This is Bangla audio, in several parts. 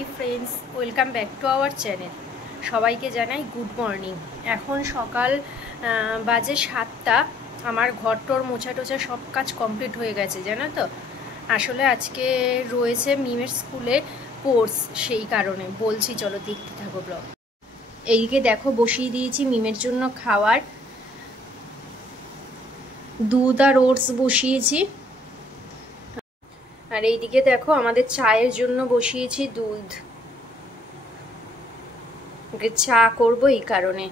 Hi friends, welcome back to our channel. সবাইকে জানাই গুড মর্নিং। এখন সকাল বাজে 7টা। আমার ঘরটোর মোছা টোছা সব কাজ কমপ্লিট হয়ে গেছে, জানো তো। আসলে আজকে রয়েছে মিমের স্কুলে কোর্স, সেই কারণে বলছি, চলো দেখতে থাকো ব্লগ। এইদিকে দেখো বসিয়ে দিয়েছি মিমের জন্য খাওয়ার, দুধ আর ওটস বসিয়েছি। আর এইদিকে দেখো আমাদের চায়ের জন্য বসিয়েছি দুধ, চা করবো এই কারণে।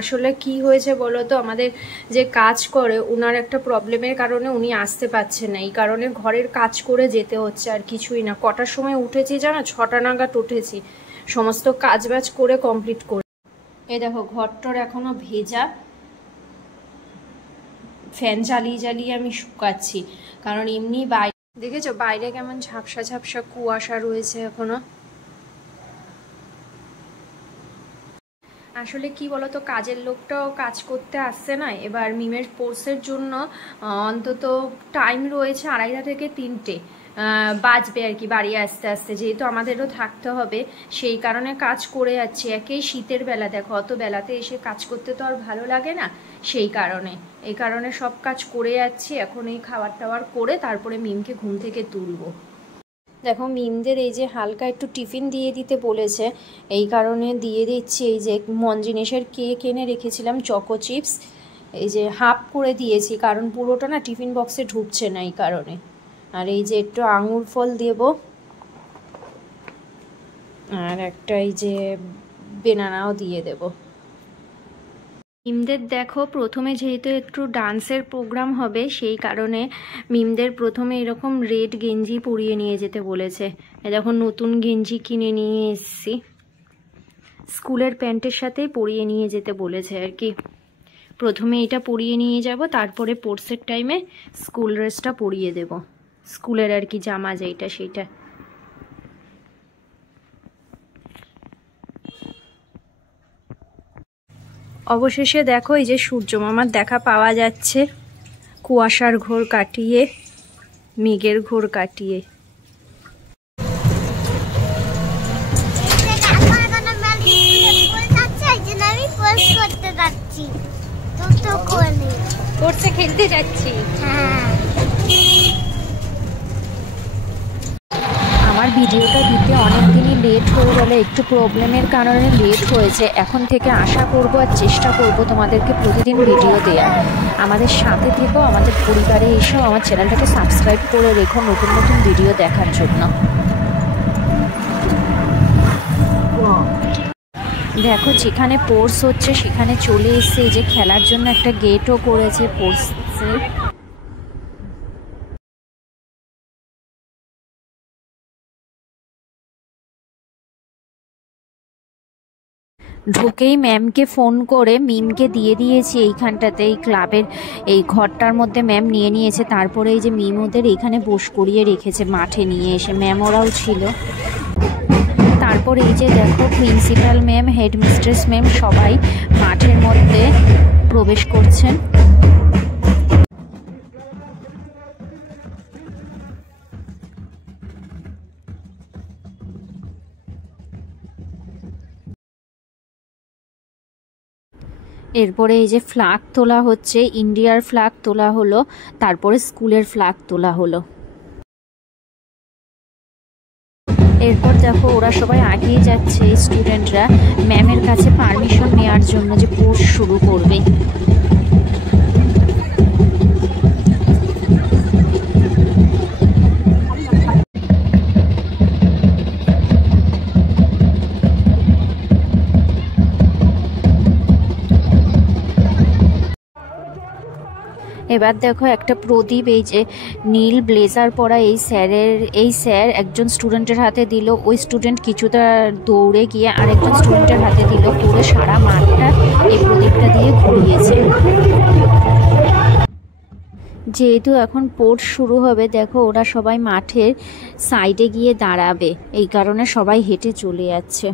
আসলে কি হয়েছে বলো তো, আমাদের যে কাজ করে ওনার একটা প্রবলেমের কারণে উনি আসতে পারছেন না, এই কারণে ঘরের কাজ করে যেতে হচ্ছে, আর কিছুই না। কটার সময় উঠেছি জানো? 6টা নাগাদ উঠেছি, সমস্ত কাজ বাজ করে কমপ্লিট করে। এই দেখো ঘরটার এখনো ভেজা, ফ্যান চালিয়ে চালিয়ে আমি শুকাচ্ছি, কারণ এমনি বাইরে দেখেছো বাইরে কেমন ঝাপসা ঝাপসা কুয়াশা রয়েছে এখনো। আসলে কি বলতো, কাজের লোকটাও কাজ করতে আসছে না। এবার মিমের কোর্সের জন্য অন্তত টাইম রয়েছে 2:30 থেকে 3টে বাজবে আর কি বাড়ি আসতে আসতে, যেহেতু আমাদেরও থাকতে হবে, সেই কারণে কাজ করে যাচ্ছি। একেই শীতের বেলা, দেখো অত বেলাতে এসে কাজ করতে তো আর ভালো লাগে না, সেই কারণে এই কারণে সব কাজ করে যাচ্ছি। এখন এই খাবার টাবার করে তারপরে মিমকে ঘুম থেকে তুলবো। দেখো মিমদের এই যে হালকা একটু টিফিন দিয়ে দিতে বলেছে, এই কারণে দিয়ে দিচ্ছি। এই যে মঞ্জিনিসের কেক এনে রেখেছিলাম, চকো চিপস, এই যে হাফ করে দিয়েছি, কারণ পুরোটা না টিফিন বক্সে ঢুকছে না এই কারণে। আর এই যে একটু আঙুর ফল দেব, আর একটা এই যে বেনানাও দিয়ে দেব। মিমদের দেখো প্রথমে যেহেতু একটু ডান্সের প্রোগ্রাম হবে, সেই কারণে মিমদের প্রথমে এরকম রেড গেঞ্জি পরিয়ে নিয়ে যেতে বলেছে। দেখো নতুন গেঞ্জি কিনে নিয়ে এসেছি, স্কুলের প্যান্টের সাথেই পরিয়ে নিয়ে যেতে বলেছে আর কি। প্রথমে এটা পরিয়ে নিয়ে যাব, তারপরে স্পোর্টসের টাইমে স্কুল ড্রেসটা পরিয়ে দেব, স্কুলের আর কি জামা যেটা সেইটা। অবশেষে দেখো এই যে সূর্য মামার দেখা পাওয়া যাচ্ছে, কুয়াশার ঘোর কাটিয়ে, মেঘের ঘোর কাটিয়ে। কোর্সে খেলতে যাচ্ছি। আমার ভিডিওটা দিতে অনেক দিনই লেট হয়ে গেলে, একটু প্রবলেমের কারণে লেট হয়েছে। এখন থেকে আশা করব আর চেষ্টা করব তোমাদেরকে প্রতিদিন ভিডিও দেওয়ার। আমাদের সাথে থেকেও, আমাদের পরিবারে এসেও আমার চ্যানেলটাকে সাবস্ক্রাইব করে রেখো নতুন নতুন ভিডিও দেখার জন্য। দেখো যেখানে কোর্স হচ্ছে সেখানে চলে এসে যে খেলার জন্য একটা গেটও করেছে কোর্সের। ঢুকেই ম্যামকে ফোন করে মিমকে দিয়ে দিয়েছি এইখানটাতে, এই ক্লাবের এই ঘরটার মধ্যে ম্যাম নিয়ে নিয়েছে। তারপরে এই যে মিম ওদের এইখানে বস করিয়ে রেখেছে মাঠে নিয়ে এসে, ম্যাম ওরাও ছিল। তারপর এই যে দেখো প্রিন্সিপাল ম্যাম, হেডমিস্ট্রেস ম্যাম সবাই মাঠের মধ্যে প্রবেশ করছেন। এরপরে এই যে ফ্ল্যাগ তোলা হচ্ছে, ইন্ডিয়ার ফ্ল্যাগ তোলা হলো, তারপরে স্কুলের ফ্ল্যাগ তোলা হলো। এরপর দেখো ওরা সবাই আগিয়ে যাচ্ছে, স্টুডেন্টরা ম্যামের কাছে পারমিশন নেওয়ার জন্য যে কোর্স শুরু করবে। এবার দেখো একটা প্রদীপ এই যে নীল ব্লেজার পরা এই স্যার একজন স্টুডেন্টের হাতে দিল, ওই স্টুডেন্ট কিছুটা দৌড়ে গিয়ে আরেকজন স্টুডেন্টের হাতে দিল, করে সারা মাঠটা এই প্রদীপটা দিয়ে ঘুরিয়েছে। যেহেতু এখন স্পোর্টস শুরু হবে, দেখো ওরা সবাই মাঠের সাইডে গিয়ে দাঁড়াবে, এই কারণে সবাই হেঁটে চলে যাচ্ছে।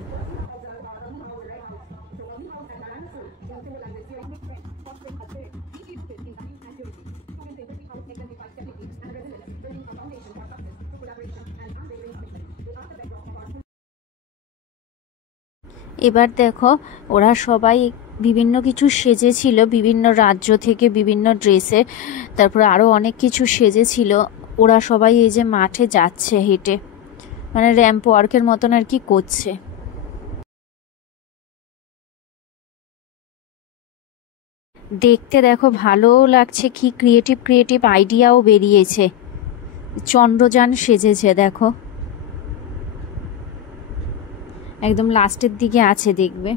এবার দেখো ওরা সবাই বিভিন্ন কিছু সেজেছিল, বিভিন্ন রাজ্য থেকে বিভিন্ন ড্রেসে, তারপরে আরও অনেক কিছু সেজেছিল। ওরা সবাই এই যে মাঠে যাচ্ছে হেঁটে, মানে র্যাম্প ওয়ার্কের মতন আর কি করছে। দেখতে দেখো ভালোও লাগছে, কি ক্রিয়েটিভ ক্রিয়েটিভ আইডিয়াও বেরিয়েছে। চন্দ্রযান সেজেছে দেখো, একদম লাস্টের দিকে আছে দেখবে।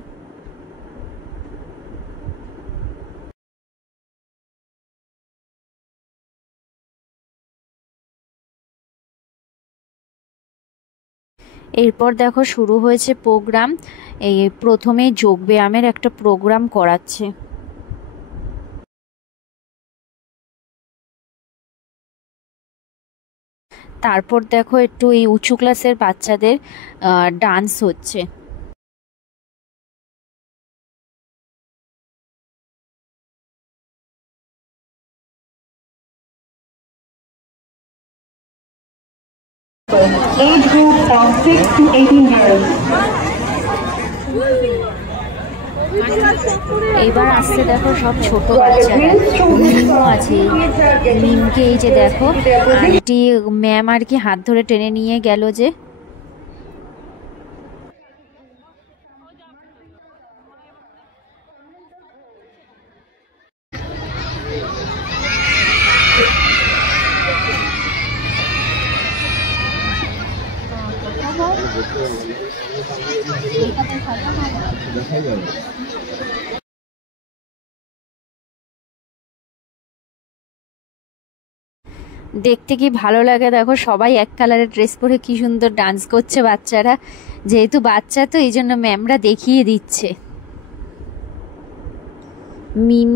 এরপর দেখো শুরু হয়েছে প্রোগ্রাম। এই প্রথমে যোগব্যায়ামের একটা প্রোগ্রাম করাচ্ছে। তারপর দেখো একটু এই উঁচু ক্লাসের বাচ্চাদের ডান্স হচ্ছে। Age group of 6 to 18 years. এইবার আসছে দেখো সব ছোট বাচ্চারা, মিমও আছে। মিমকে এই যে দেখো আন্টি ম্যাম আর কি হাত ধরে টেনে নিয়ে গেল যে। দেখতে কি ভালো লাগে দেখো, সবাই এক কালারের ড্রেস পরে কি সুন্দর ডান্স করছে বাচ্চারা। যেহেতু বাচ্চা তো এই জন্য ম্যামরা দেখিয়ে দিচ্ছে। মিম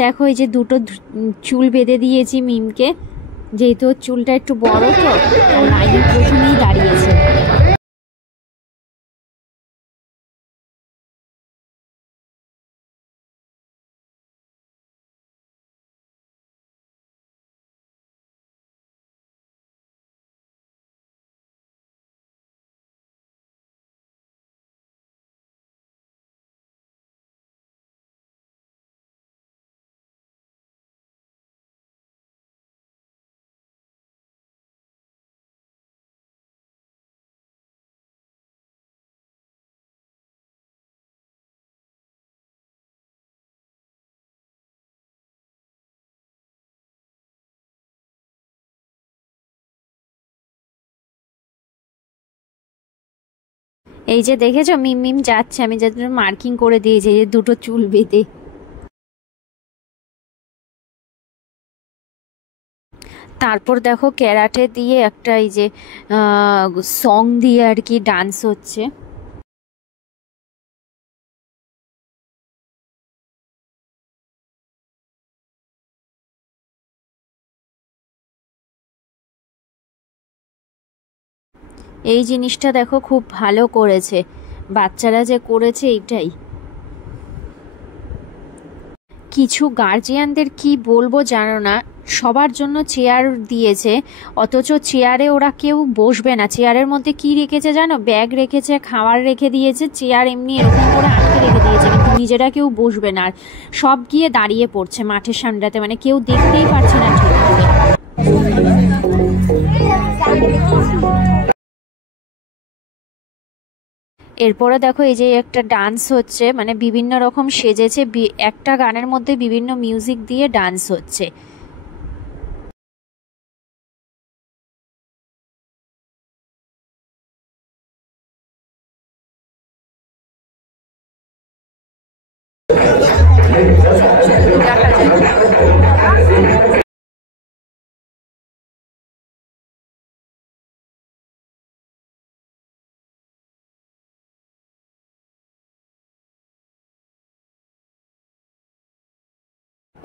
দেখো এই যে দুটো চুল বেঁধে দিয়েছি মিমকে, যেহেতু ওর চুলটা একটু বড় তো লাইনের প্রথমেই দাঁড়িয়েছে। এই যে দেখেছো মিম মিম যাচ্ছে, আমি যার জন্য মার্কিং করে দিয়েছি যে দুটো চুল বেঁধে। তারপর দেখো ক্যারাটে দিয়ে একটা এই যে সং দিয়ে আর কি ডান্স হচ্ছে। এই জিনিসটা দেখো খুব ভালো করেছে, বাচ্চারা যে করেছে এইটাই। কিছু গার্জিয়ানদের কি বলবো জানো না, সবার জন্য চেয়ার দিয়েছে, অথচ চেয়ারে ওরা কেউ বসবে না। চেয়ারের মধ্যে কি রেখেছে জানো, ব্যাগ রেখেছে, খাবার রেখে দিয়েছে, চেয়ার এমনি এরকম করে আটকে রেখে দিয়েছে, কিন্তু নিজেরা কেউ বসবে না। আর সব গিয়ে দাঁড়িয়ে পড়ছে মাঠের সামনেটাতে, মানে কেউ দেখতেই পারছে না ঠিক করে। এরপরে দেখো এই যে একটা ডান্স হচ্ছে, মানে বিভিন্ন রকম সেজেছে, একটা গানের মধ্যে বিভিন্ন মিউজিক দিয়ে ডান্স হচ্ছে।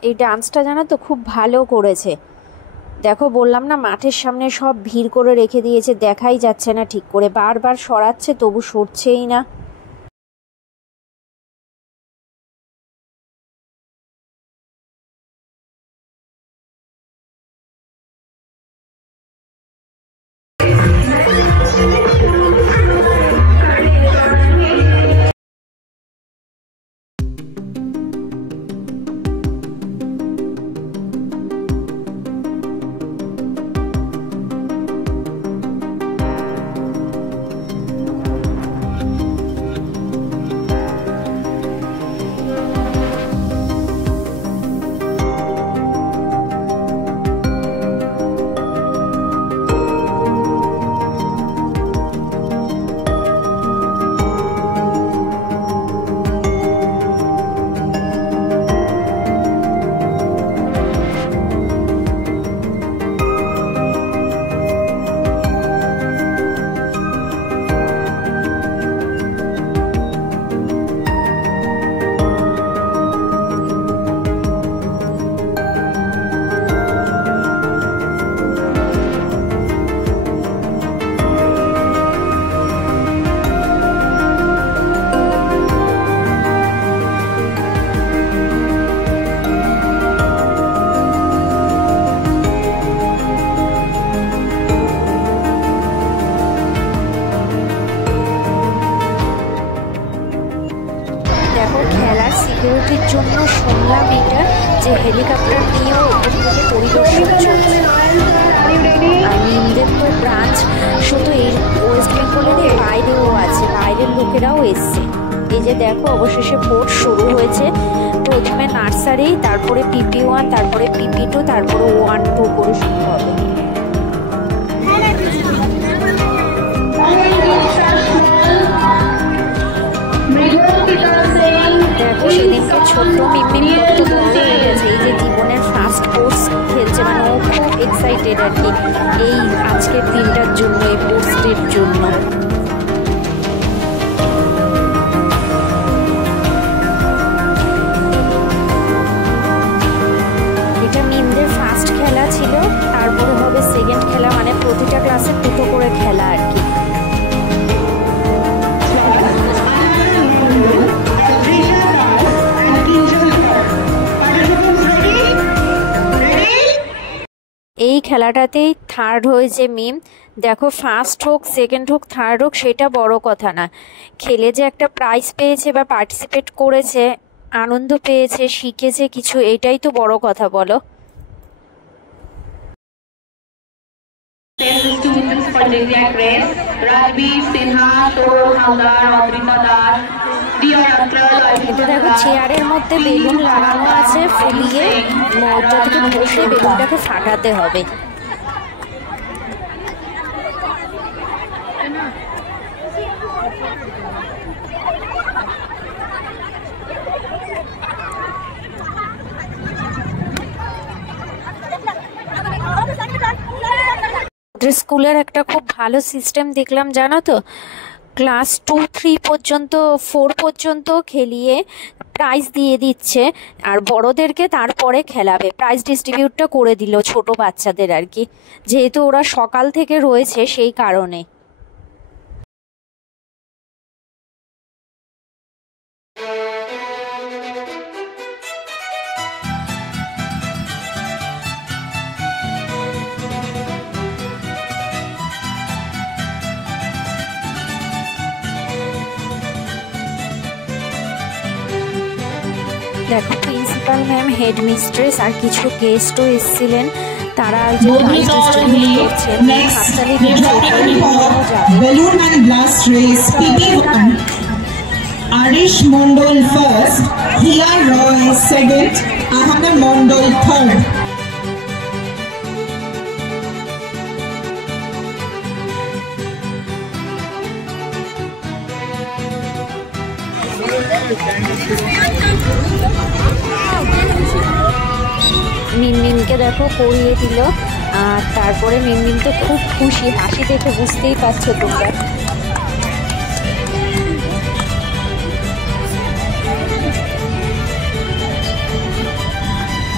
এই ডান্সটা জানো তো খুব ভালো করেছে। দেখো বললাম না মাঠের সামনে সব ভিড় করে রেখে দিয়েছে, দেখাই যাচ্ছে না ঠিক করে, বারবার সরাচ্ছে তবু সরছেই না। সিকিউরিটির জন্য শুনলাম এটা যে হেলিকপ্টার নিয়েও ওপর থেকে পরিদর্শন চলছে। আর মিমদের তো ব্রাঞ্চ শুধু এই ওয়েস্ট বেঙ্গলের বাইরেও আছে, বাইরের লোকেরাও এসছে। এই যে দেখো অবশেষে কোর্স শুরু হয়েছে। প্রথমে নার্সারি, তারপরে PP1, তারপরে PP2, তারপরে 1-2 করে শুরু হবে। দেখো সেদিনকে ছোট্ট মিমি কত বড় হয়ে গেছে। এই যে জীবনের ফার্স্ট কোর্স খেলছে, মানে ও খুব এক্সাইটেড আর কি এই আজকের দিনটার জন্য, এই পোস্টের জন্য। এটা মিমদের ফার্স্ট খেলা ছিল, তারপরে হবে সেকেন্ড খেলা, মানে প্রতিটা ক্লাসে 2টো করে খেলা আর কি। এই খেলাটাতেই থার্ড হয়েছে মিম। দেখো ফার্স্ট হোক, সেকেন্ড হোক, থার্ড হোক, সেটা বড় কথা না, খেলে যে একটা প্রাইজ পেয়েছে বা পার্টিসিপেট করেছে, আনন্দ পেয়েছে, শিখেছে কিছু, এটাই তো বড় কথা বলো। এটা দেখো চেয়ারের মধ্যে বেলুন লাগানো আছে, ফুলিয়ে ওটা থেকে বসে বেলুনটাকে ফাটাতে হবে। স্কুলের একটা খুব ভালো সিস্টেম দেখলাম জানো তো, ক্লাস 2-3 পর্যন্ত 4 পর্যন্ত খেলিয়ে প্রাইজ দিয়ে দিচ্ছে, আর বড়দেরকে তারপরে খেলাবে। প্রাইজ ডিস্ট্রিবিউটটা করে দিল ছোট বাচ্চাদের আর কি, যেহেতু ওরা সকাল থেকে রয়েছে সেই কারণে। দেখো প্রিন্সিপাল ম্যাম, হেড মিস্ট্রেস আর কিছু গেস্টও এসেছিলেন, তারা যে প্রাইজ ডিস্ট্রিবিউট করছেন। হাততালি দিয়ে balloon and blast race PP1 Arish Mondol first, Hiya Roy second, Ahana Mondol third. মিনমিনকে দেখো করিয়ে দিল, আর তারপরে মিনমিন তো খুব খুশি, হাসি দেখে বুঝতেই পারছো তোমরা।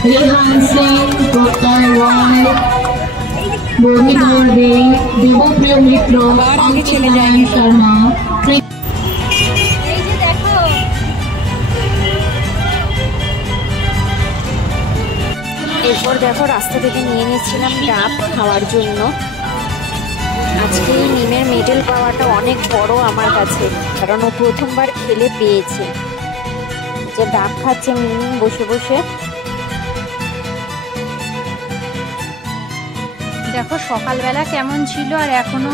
Rehan Singh, Prokar Roy, Bhumika Dey, Devopriya Mitra, Ankita Sharma. এরপর দেখো রাস্তা থেকে নিয়ে নিচ্ছিলাম ডাব খাওয়ার জন্য। আজকে মিমের মেডেল পাওয়াটা অনেক বড় আমার কাছে, কারণ ও প্রথমবার খেলে পেয়েছে। যে ডাব খাচ্ছে মিম বসে বসে। দেখো সকালবেলা কেমন ছিল, আর এখনো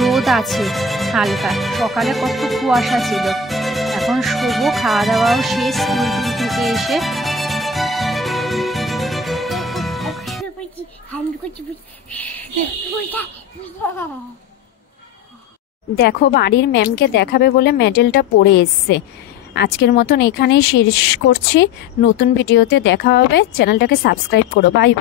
রোদ আছে হালকা। সকালে কত কুয়াশা ছিল। এখন শোবো, খাওয়া দাওয়াও শেষ স্কুল থেকে এসে। দেখো বাড়ির ম্যামকে দেখাবে বলে মেডেলটা পরে এসছে। আজকের মতন এখানেই শেষ করছি, নতুন ভিডিওতে দেখা হবে। চ্যানেলটাকে সাবস্ক্রাইব করো। Bye bye.